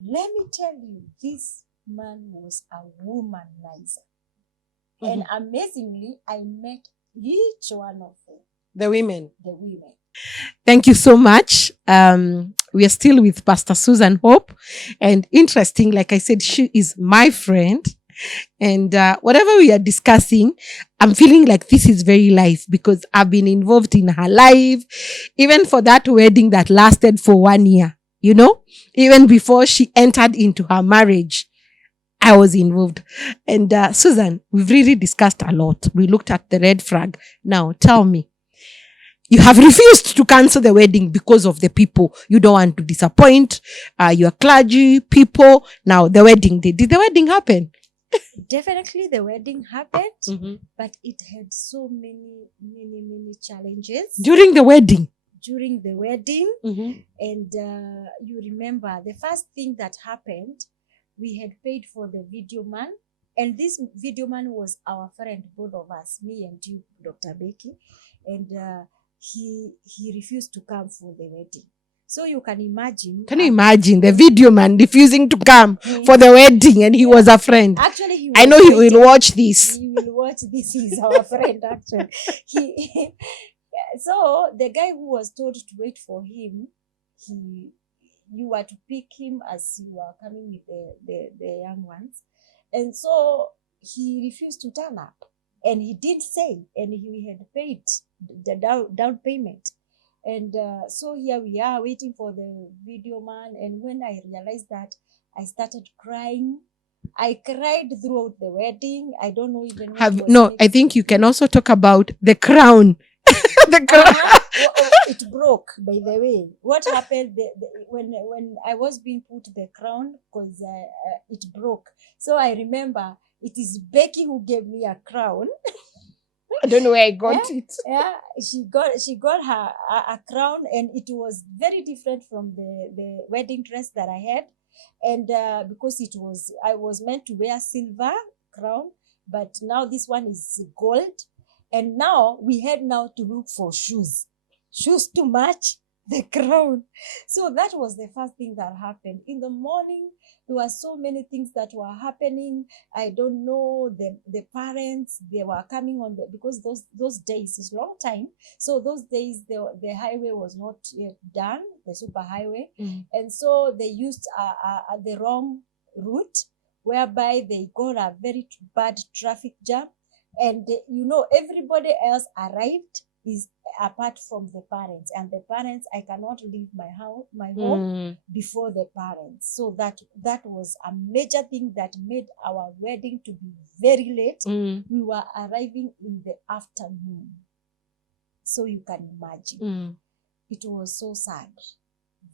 Let me tell you, this man was a womanizer. And amazingly, I met each one of them, The women. the women. Thank you so much. We are still with Pastor Susan Hope. And interesting, like I said, she is my friend. And whatever we are discussing, I'm feeling like this is very live because I've been involved in her life, even for that wedding that lasted for 1 year, even before she entered into her marriage. I was involved. And Susan, we've really discussed a lot. We looked at the red flag. Now, tell me, you have refused to cancel the wedding because of the people. You don't want to disappoint your clergy, people. Now, the wedding, did the wedding happen? Definitely the wedding happened, but it had so many challenges During the wedding. And you remember the first thing that happened, we had paid for the video man, and this video man was our friend, both of us, me and you, Dr. Becky, and he refused to come for the wedding. So you can imagine. Can you imagine the video man refusing to come for the wedding, and he was a friend? Actually, I know he will watch this. He will watch this. He's our friend, actually. So the guy who was told to wait for him, you were to pick him as you were coming with the young ones, and so he refused to turn up, and he did say, and he had paid the down payment. And so here we are waiting for the video man. And when I realized that, I started crying. I cried throughout the wedding. I don't know even what I think you can also talk about the crown. The crown. It broke, by the way. What happened when I was being put the crown, because it broke. So I remember it is Becky who gave me a crown. I don't know where I got it. Yeah, she got her a crown, and it was very different from the wedding dress that I had. And because I was meant to wear silver crown, but now this one is gold. And now we had to look for shoes to match the crown. So that was the first thing that happened. In the morning, there were so many things that were happening. I don't know, the parents, they were coming on because those days is long time. So those days the highway was not yet done, the super highway. And so they used the wrong route, whereby they got a very bad traffic jam. And everybody else arrived is apart from the parents, and the parents, I cannot leave my home before the parents. So that was a major thing that made our wedding to be very late. We were arriving in the afternoon. So you can imagine. It was so sad,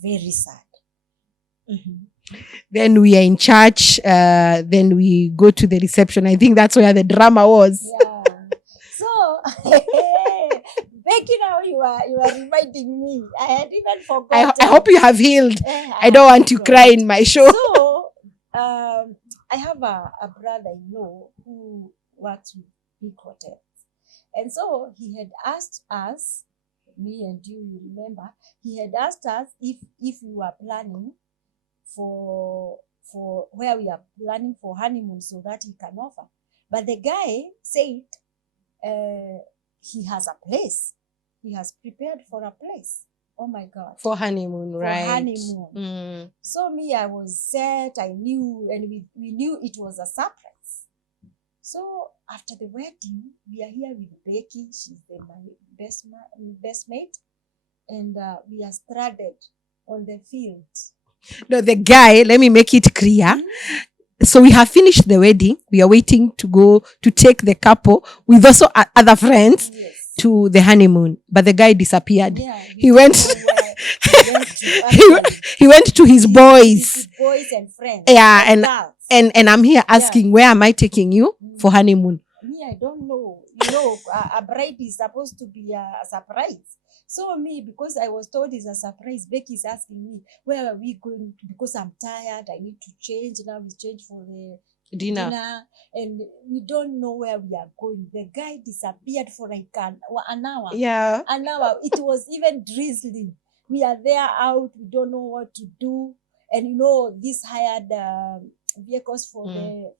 very sad. Then we are in church. Then we go to the reception. I think that's where the drama was. Yeah. So Becky, now you are reminding me. I had even forgotten. I hope you have healed. I don't want to cry in my show. So I have a brother-in-law who works with big hotels, and so he had asked us, me and you remember, he had asked us if we were planning for where we are planning for honeymoon, so that he can offer. But the guy said he has a place. He has prepared for a place. Oh my God. For honeymoon, right? For honeymoon. So me, I was set. I knew, and we knew it was a surprise. So after the wedding, we are here with Becky. She's my best mate. And we are stranded on the field. No, the guy, let me make it clear. So we have finished the wedding. We are waiting to go to take the couple with also other friends to the honeymoon. But the guy disappeared. Yeah, he went he went to his boys. His boys and friends. Yeah, and I'm here asking, where am I taking you for honeymoon? Me, I don't know. A bride is supposed to be a surprise. So me, because I was told it's a surprise, Becky is asking me, where are we going? Because I'm tired, I need to change. Now we change for the dinner, and we don't know where we are going. The guy disappeared for like an hour. Yeah. An hour. It was even drizzling. We are there out. We don't know what to do. And these hired vehicles for the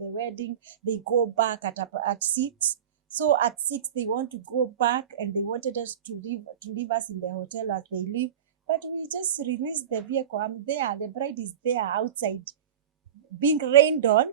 wedding, they go back at 6. So at 6 they want to go back, and they wanted us to leave us in the hotel as they leave. But we just released the vehicle. I'm there, the bride is there outside being rained on,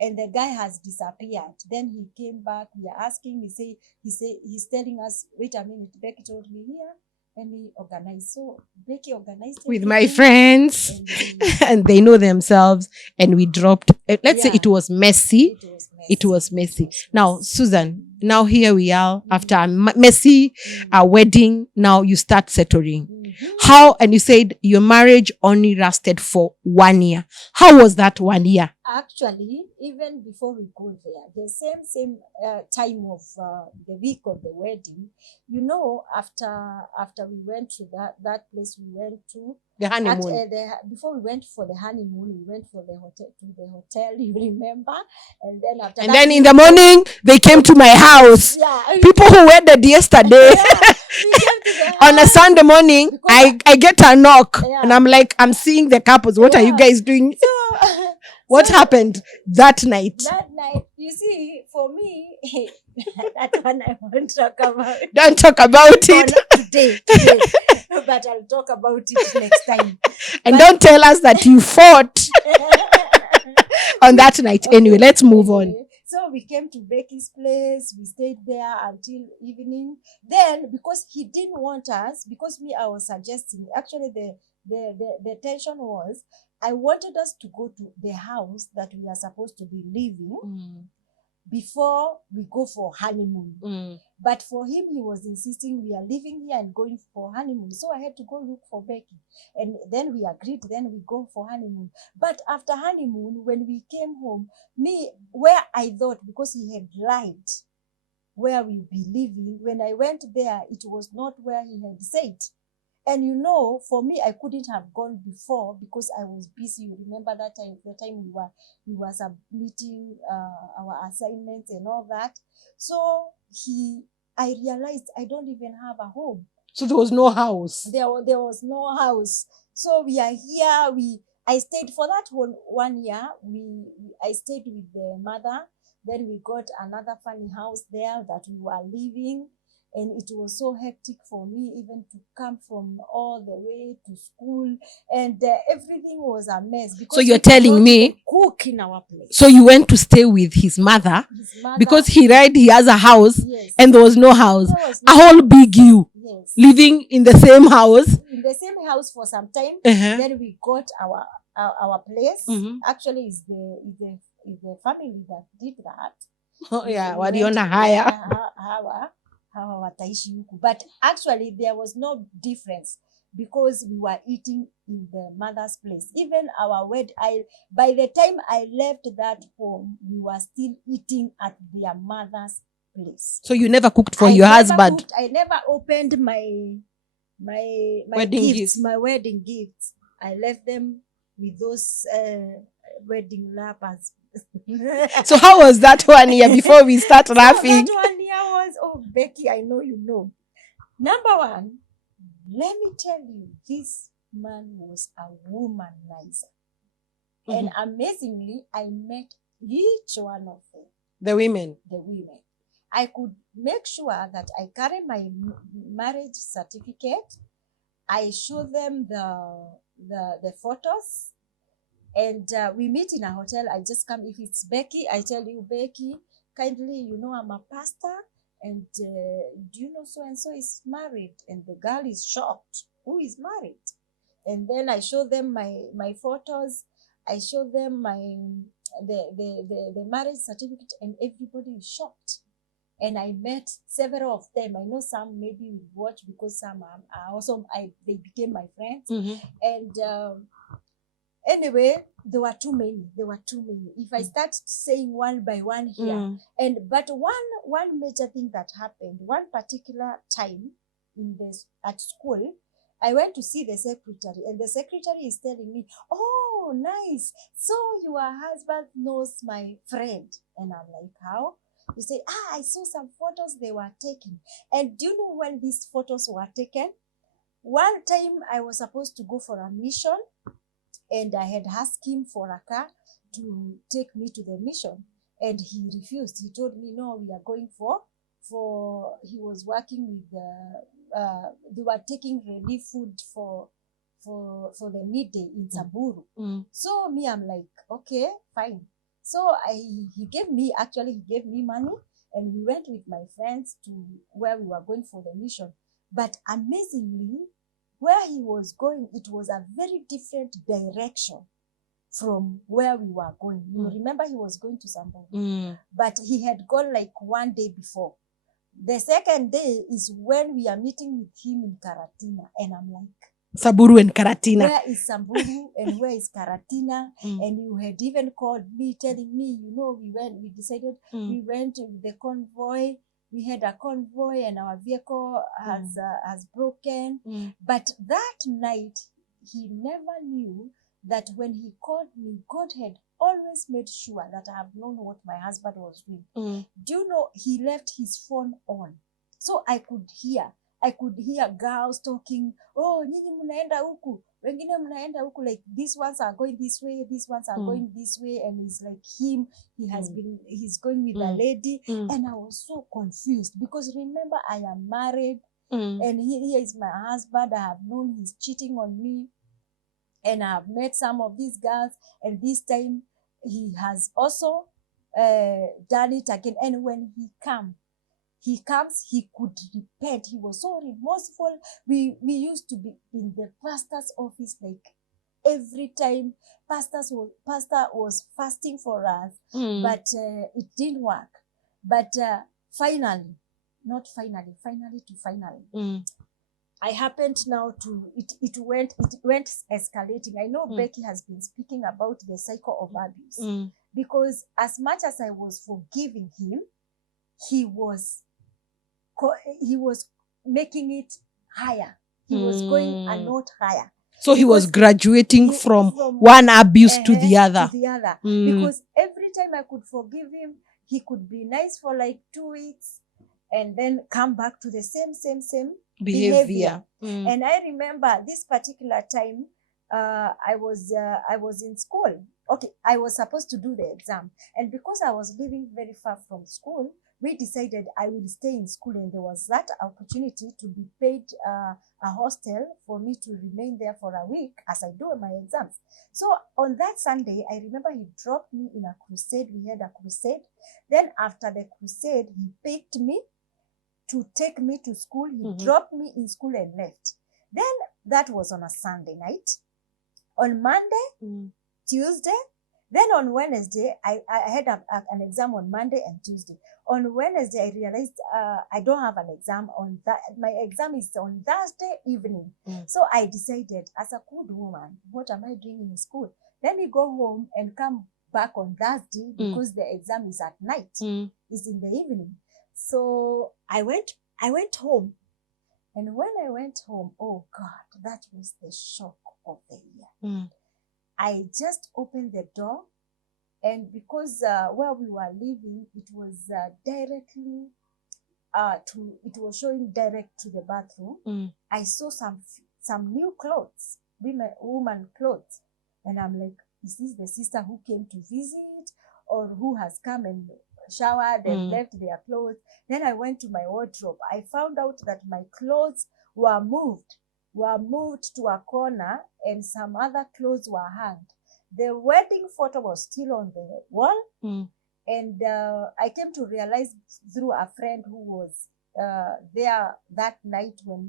and the guy has disappeared. Then he came back. We are asking. He's telling us, wait a minute, Becky told me here, and he organized. So Becky organized with my everything, friends, and we, and they know themselves, and we dropped. Let's say Yeah. it was messy. it was messy. It was messy. It was Now, messy. Susan, now here we are after a messy wedding. Now you start settling. How? And you said your marriage only lasted for 1 year. How was that 1 year? Actually, even before we go there, the same time of the week of the wedding, after we went to that place, we went to The honeymoon. before we went for the honeymoon, we went for the hotel. You remember? And then after And that, then in the morning, they came to my house. yeah, People who wedded yesterday. yeah, we came to the On a house. Sunday morning, Because I get a knock, Yeah. and I'm like, I'm seeing the couples. What are you Yeah. guys doing? So What so happened that night? that night, you see, for me, that one I won't talk about. Don't talk about No, it. not today, but I'll talk about it next time. And But- don't tell us that you fought on that night. Anyway, let's move on. Anyway, so we came to Becky's place. We stayed there until evening. Then, because he didn't want us, because I was suggesting, actually the tension was, I wanted us to go to the house that we are supposed to be living before we go for honeymoon. But for him, he was insisting we are living here and going for honeymoon. So I had to go look for Becky. And then we agreed, then we go for honeymoon. But after honeymoon, when we came home, where I thought, because he had lied where we would be living, when I went there, it was not where he had said. And for me, I couldn't have gone before because I was busy. You remember that time, the time we were submitting our assignments and all that. So I realized I don't even have a home. So there was no house. There was no house. So we are here. I stayed for that whole 1 year. I stayed with the mother. Then we got another funny house there that we were living. And it was so hectic for me even to come from all the way to school, and everything was a mess. Because So you're we could telling not me- even cook in our place. So you went to stay with his mother His mother, because he has a house, yes, and there was no house. there was A whole big you yes, living in the same house. in the same house for some time. Uh-huh. Then we got our place. Mhm. Actually, is the family that did that. Oh, yeah, We what do you went want to hire? hawa wataishi huku. But actually there was no difference because we were eating in the mother's place. Even our by the time I left that home, we were still eating at their mother's place. So you never cooked for I your never husband. cooked. I never opened my Wedding gifts, gifts. my wedding gifts. I left them with those wedding wrappers. So how was that 1 year before we start laughing? So that 1 year was, Becky, I know you know. Number one, let me tell you, this man was a womanizer. And amazingly, I met each one of them, The women. the women. I could make sure that I carry my marriage certificate. I show them the photos. And we meet in a hotel. I just come. If it's Becky, I tell you, Becky, kindly, I'm a pastor. And do you know so-and-so is married? And the girl is shocked. Who is married? And then I show them my photos. I show them the marriage certificate, and everybody is shocked. And I met several of them. I know some maybe we watch because some are also they became my friends. And anyway, there were too many. If I start saying one by one here, but one major thing that happened, one particular time at school, I went to see the secretary, and the secretary is telling me, "Oh, nice. So your husband knows my friend." And I'm like, "How?" He said, "I saw some photos they were taking." And do you know when these photos were taken? One time I was supposed to go for a mission, and I had asked him for a car to take me to the mission, and he refused. He told me, no, we are going he was working with they were taking relief food for the midday in Samburu. So me, I'm like, okay, fine. So he gave me money, and we went with my friends to where we were going for the mission. But amazingly, where he was going, it was a very different direction from where we were going. You remember he was going to Samburu, but he had gone like one day before. The second day is when we are meeting with him in Karatina, and I'm like, Samburu and Karatina. Where is Samburu and where is Karatina? And you had even called me telling me, we decided we went with the convoy. We had a convoy and our vehicle has broken. But that night, he never knew that when he called me, God had always made sure that I have known what my husband was doing. Do you know, he left his phone on. So I could hear girls talking, oh, nyinyi mnaenda huku, wengine mnaenda huku, like these ones are going this way, these ones are going this way, and it's like he's going with a lady, and I was so confused because remember, I am married, and here is my husband. I have known he's cheating on me, and I have met some of these girls, and this time he has also done it again. And when he comes, he could repent. He was so remorseful. We used to be in the pastor's office, like every time pastor was fasting for us, but it didn't work. But finally, I happened now to it went escalating. I know Becky has been speaking about the cycle of abuse, because as much as I was forgiving him, he was making it higher. He was going a note higher. So he was graduating from one abuse to the other. Because every time I could forgive him, he could be nice for like 2 weeks and then come back to the same behavior. And I remember this particular time, I was in school. Okay, I was supposed to do the exam. And because I was living very far from school, we decided I will stay in school, and there was that opportunity to be paid a hostel for me to remain there for a week as I do my exams. So on that Sunday, I remember he dropped me in a crusade. We had a crusade. Then after the crusade, he picked me to take me to school. He dropped me in school and left. Then that was on a Sunday night. On Monday, Tuesday, then on Wednesday, I had an exam on Monday and Tuesday. On Wednesday, I realized I don't have an exam on that. My exam is on Thursday evening. So I decided, as a good woman, what am I doing in school? Let me go home and come back on Thursday, because the exam is at night. It's in the evening. So I went home. And when I went home, oh God, that was the shock of the year. I just opened the door, and because where we were living, it was directly it was showing direct to the bathroom. I saw some new clothes, woman clothes, and I'm like, is this the sister who came to visit, or who has come and showered and left their clothes? Then I went to my wardrobe. I found out that my clothes were moved to a corner, and some other clothes were hanged. The wedding photo was still on the wall, and I came to realize through a friend who was there that night when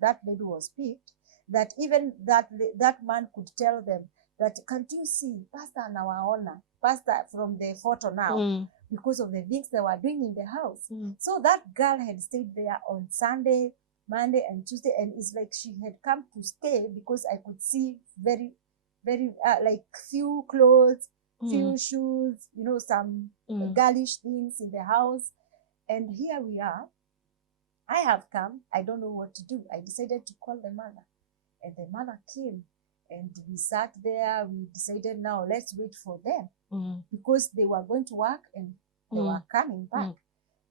that lady was picked, that even that man could tell them that, can't you see Pastor Nawaona, Pastor from the photo now, because of the things they were doing in the house. So that girl had stayed there on Sunday, Monday, and Tuesday, and it's like she had come to stay, because I could see very, very like few clothes, few shoes, some girlish things in the house. And here we are. I have come. I don't know what to do. I decided to call the mother, and the mother came, and we sat there. We decided, now let's wait for them, because they were going to work and they were coming back.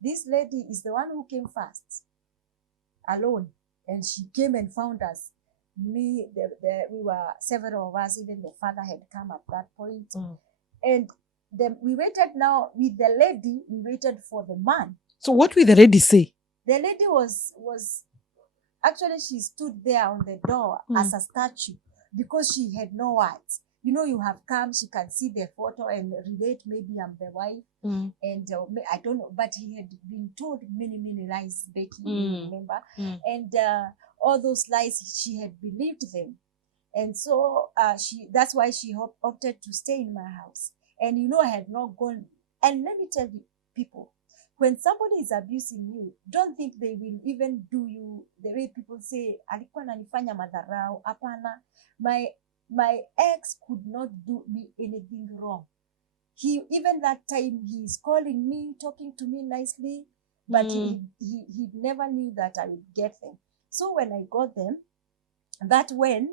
This lady is the one who came first, alone, and she came and found us. We were several of us, even the father had come at that point. And then we waited now with the lady, we waited for the man. So what will the lady say? The lady was actually, she stood there on the door as a statue because she had no words. You know, you have come, she can see the photo and relate, maybe I'm the wife. And I don't know, but he had been told many, many lies, Becky, you remember? And all those lies, she had believed them. And so that's why she opted to stay in my house. And you know, I had not gone. And let me tell you, people, when somebody is abusing you, don't think they will even do you the way people say, alikuwa ananifanya madharau. Hapana, my ex could not do me anything wrong. Even that time, he is calling me, talking to me nicely, but he never knew that I would get them. So when I got them, that when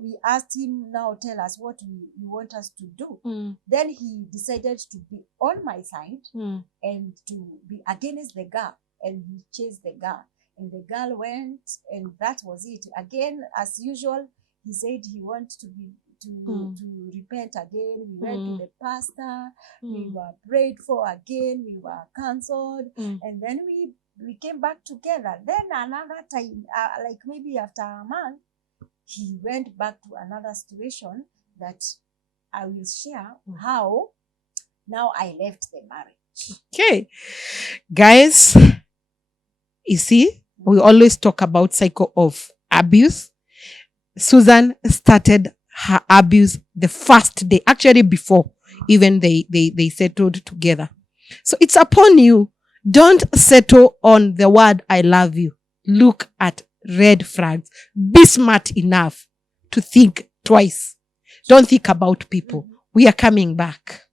we asked him, now tell us what you want us to do. Then he decided to be on my side and to be against the girl, and he chased the girl, and the girl went, and that was it. Again, as usual, he said he wants to repent again. We went to the pastor, we were prayed for again, we were cancelled, and then we came back together. Then another time, like maybe after a month, he went back to another situation that I will share how now I left the marriage. Okay. Guys, you see, we always talk about cycle of abuse. Susan started her abuse the first day, actually before even they settled together. So it's upon you. Don't settle on the word I love you. Look at red flags. Be smart enough to think twice. Don't think about people. We are coming back.